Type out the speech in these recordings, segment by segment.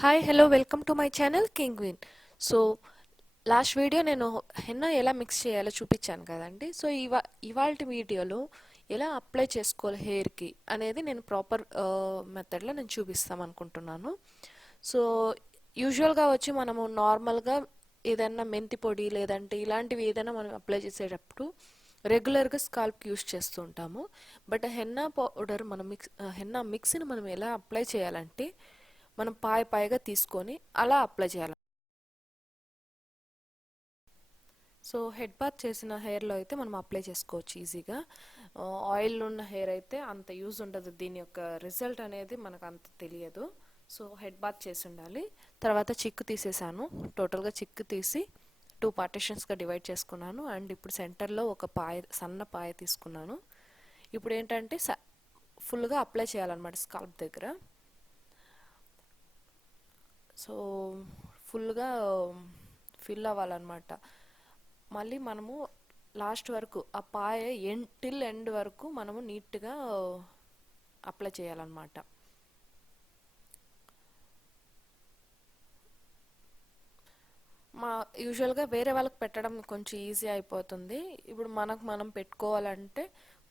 Hi hello welcome to my channel KingQueen. So last video నేను henna ఎలా mix చేయాలో చూపించాను కదండి. సో ఇవాల్టి వీడియోలో ఎలా అప్లై చేసుకోవాలి హెయిర్కి అనేది నేను ప్రాపర్ మెథడ్లో నేను చూపిస్తాం అనుకుంటున్నాను. సో యూజువల్గా వచ్చి మనము నార్మల్గా ఏదైనా మెంతి పొడి లేదంటే ఇలాంటివి ఏదైనా మనం అప్లై చేసేటప్పుడు రెగ్యులర్గా స్కాల్ప్కి యూస్ చేస్తూ ఉంటాము. బట్ హెన్నా పౌడర్ మనం హెన్నా మిక్స్ని మనం ఎలా అప్లై చేయాలంటే మనం పాయగా తీసుకొని అలా అప్లై చేయాలి. సో హెడ్ బాత్ చేసిన హెయిర్లో అయితే మనం అప్లై చేసుకోవచ్చు ఈజీగా. ఆయిల్ ఉన్న హెయిర్ అయితే అంత యూజ్ ఉండదు, దీని యొక్క రిజల్ట్ అనేది మనకు అంత తెలియదు. సో హెడ్ బాత్ చేసి ఉండాలి. తర్వాత చిక్కు తీసేసాను. టోటల్గా చిక్కు తీసి 2 పార్టిషన్స్గా డివైడ్ చేసుకున్నాను. అండ్ ఇప్పుడు సెంటర్లో ఒక సన్న పాయ తీసుకున్నాను. ఇప్పుడు ఏంటంటే ఫుల్గా అప్లై చేయాలన్నమాట స్కాల్ప్ దగ్గర. సో ఫుల్గా ఫిల్ అవ్వాలన్నమాట. మళ్ళీ మనము లాస్ట్ వరకు ఆ పాయ టిల్ ఎండ్ వరకు మనము నీట్గా అప్లై చేయాలన్నమాట. యూజువల్గా వేరే వాళ్ళకి పెట్టడం కొంచెం ఈజీ అయిపోతుంది. ఇప్పుడు మనం పెట్టుకోవాలంటే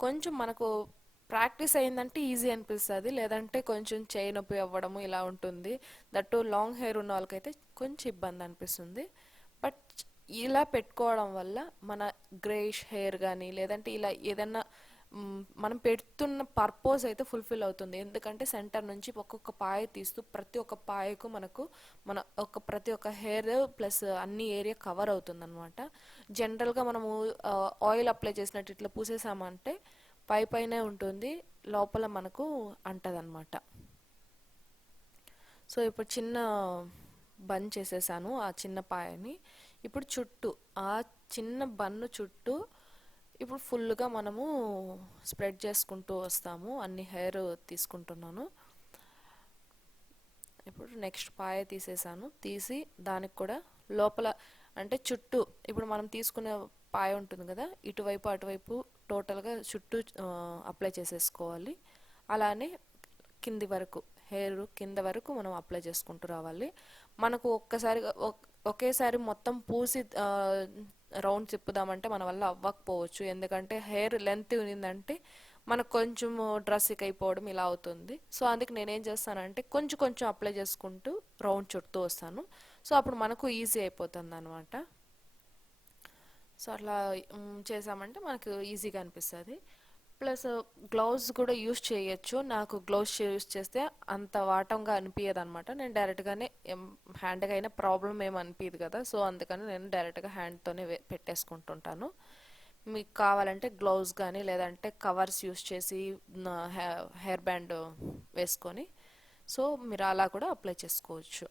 కొంచెం మనకు ప్రాక్టీస్ అయిందంటే ఈజీ అనిపిస్తుంది, లేదంటే కొంచెం చేయి నొప్పి అవ్వడము ఇలా ఉంటుంది. దట్టు లాంగ్ హెయిర్ ఉన్న వాళ్ళకైతే కొంచెం ఇబ్బంది అనిపిస్తుంది. బట్ ఇలా పెట్టుకోవడం వల్ల మన గ్రేష్ హెయిర్ కానీ లేదంటే ఇలా ఏదన్నా మనం పెడుతున్న పర్పస్ అయితే ఫుల్ఫిల్ అవుతుంది. ఎందుకంటే సెంటర్ నుంచి ఒక్కొక్క పాయ తీస్తూ ప్రతి ఒక్క పాయకు మనకు ప్రతి ఒక్క హెయిర్ ప్లస్ అన్ని ఏరియా కవర్ అవుతుంది అనమాట. జనరల్గా మనము ఆయిల్ అప్లై చేసినట్టు ఇట్లా పూసేసామంటే పైనే ఉంటుంది, లోపల మనకు అంటదన్నమాట. సో ఇప్పుడు చిన్న బన్ చేసేసాను ఆ చిన్న పాయని. ఇప్పుడు చుట్టూ ఆ చిన్న బన్ను చుట్టూ ఇప్పుడు ఫుల్గా మనము స్ప్రెడ్ చేసుకుంటూ వస్తాము. అన్ని హెయిర్ తీసుకుంటున్నాను. ఇప్పుడు నెక్స్ట్ పాయ తీసేసాను. తీసి దానికి కూడా లోపల అంటే చుట్టూ ఇప్పుడు మనం తీసుకునే పాయ ఉంటుంది కదా, ఇటువైపు అటువైపు టోటల్గా చుట్టూ అప్లై చేసేసుకోవాలి. అలానే కింది వరకు హెయిర్ కింద వరకు మనం అప్లై చేసుకుంటూ రావాలి. మనకు ఒకేసారి మొత్తం పూసి రౌండ్ తిప్పుదామంటే మన వల్ల అవ్వకపోవచ్చు. ఎందుకంటే హెయిర్ లెంత్ ఉన్నిందంటే మనకు కొంచెం డ్రెస్సిక్ అయిపోవడం ఇలా అవుతుంది. సో అందుకే నేనేం చేస్తానంటే కొంచెం కొంచెం అప్లై చేసుకుంటూ రౌండ్ చుట్టూ వస్తాను. సో అప్పుడు మనకు ఈజీ అయిపోతుంది అనమాట. సో అట్లా చేసామంటే మనకు ఈజీగా అనిపిస్తుంది. ప్లస్ గ్లౌజ్ కూడా యూస్ చేయొచ్చు. నాకు గ్లౌజ్ యూస్ చేస్తే అంత వాటంగా అనిపించదు అనమాట. నేను డైరెక్ట్గానే హ్యాండ్గా అయినా ప్రాబ్లం ఏమి అనిపించదు కదా. సో అందుకని నేను డైరెక్ట్గా హ్యాండ్తోనే పెట్టేసుకుంటుంటాను. మీకు కావాలంటే గ్లౌజ్ కానీ లేదంటే కవర్స్ యూస్ చేసి హెయిర్ బ్యాండ్ వేసుకొని సో మీరు అలా కూడా అప్లై చేసుకోవచ్చు.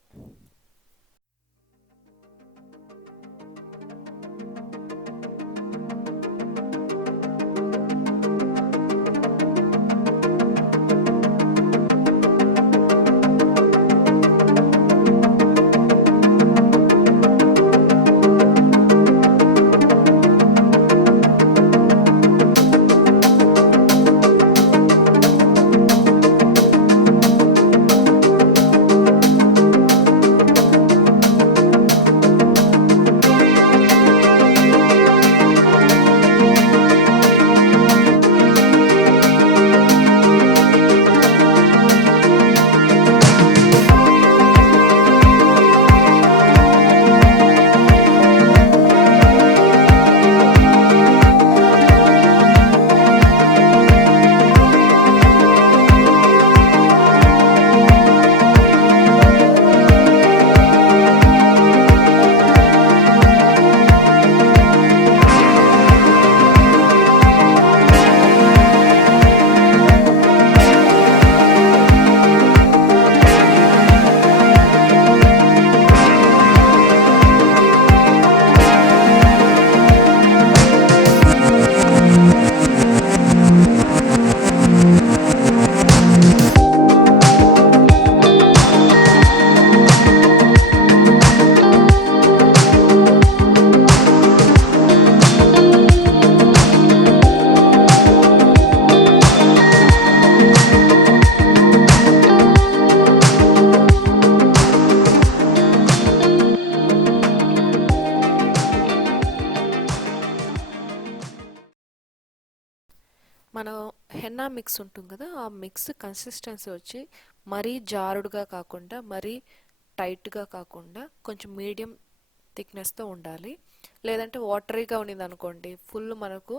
మనం హెన్నా మిక్స్ ఉంటుంది కదా, ఆ మిక్స్ కన్సిస్టెన్సీ వచ్చి మరీ జారుడుగా కాకుండా మరీ టైట్గా కాకుండా కొంచెం మీడియం థిక్నెస్తో ఉండాలి. లేదంటే వాటరీగా ఉన్నింది అనుకోండి, ఫుల్ మనకు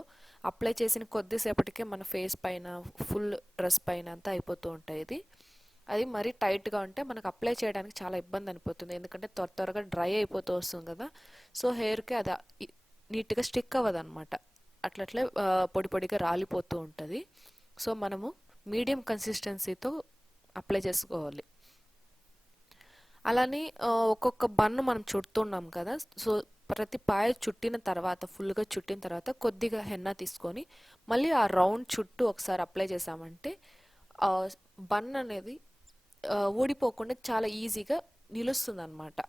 అప్లై చేసిన కొద్దిసేపటికే మన ఫేస్ పైన ఫుల్ డ్రెస్ పైన అంతా అయిపోతూ ఉంటాయి. అది మరీ టైట్గా ఉంటే మనకు అప్లై చేయడానికి చాలా ఇబ్బంది అనిపోతుంది, ఎందుకంటే త్వరగా డ్రై అయిపోతూ వస్తుంది కదా. సో హెయిర్కి అది నీట్గా స్టిక్ అవ్వదు అనమాట, అట్లట్లే పొడి పొడిగా రాలిపోతూ ఉంటుంది. సో మనము మీడియం కన్సిస్టెన్సీతో అప్లై చేసుకోవాలి. అలానే ఒక్కొక్క బన్ను మనం చుడుతున్నాం కదా, సో ప్రతి పాయ చుట్టిన తర్వాత ఫుల్గా చుట్టిన తర్వాత కొద్దిగా హెన్నా తీసుకొని మళ్ళీ ఆ రౌండ్ చుట్టూ ఒకసారి అప్లై చేసామంటే బన్ అనేది ఊడిపోకుండా చాలా ఈజీగా నిలుస్తుంది అన్నమాట.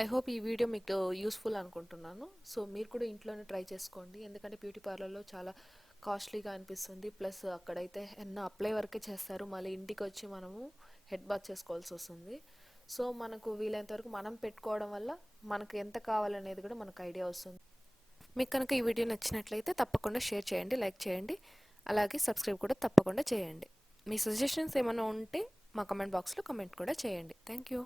ఐ హోప్ ఈ వీడియో మీకు యూస్ఫుల్ అనుకుంటున్నాను. సో మీరు కూడా ఇంట్లోనే ట్రై చేసుకోండి, ఎందుకంటే బ్యూటీ పార్లర్లో చాలా కాస్ట్లీగా అనిపిస్తుంది. ప్లస్ అక్కడైతే హెన్నా అప్లై వరకే చేస్తారు, మళ్ళీ ఇంటికి వచ్చి మనము హెడ్ బాత్ చేసుకోవాల్సి వస్తుంది. సో మనకు వీలైనంత వరకు మనం పెట్టుకోవడం వల్ల మనకు ఎంత కావాలనేది కూడా మనకు ఐడియా వస్తుంది. మీకు కనుక ఈ వీడియో నచ్చినట్లయితే తప్పకుండా షేర్ చేయండి, లైక్ చేయండి, అలాగే సబ్స్క్రైబ్ కూడా తప్పకుండా చేయండి. మీ సజెషన్స్ ఏమైనా ఉంటే మా కమెంట్ బాక్స్లో కమెంట్ కూడా చేయండి. Thank you.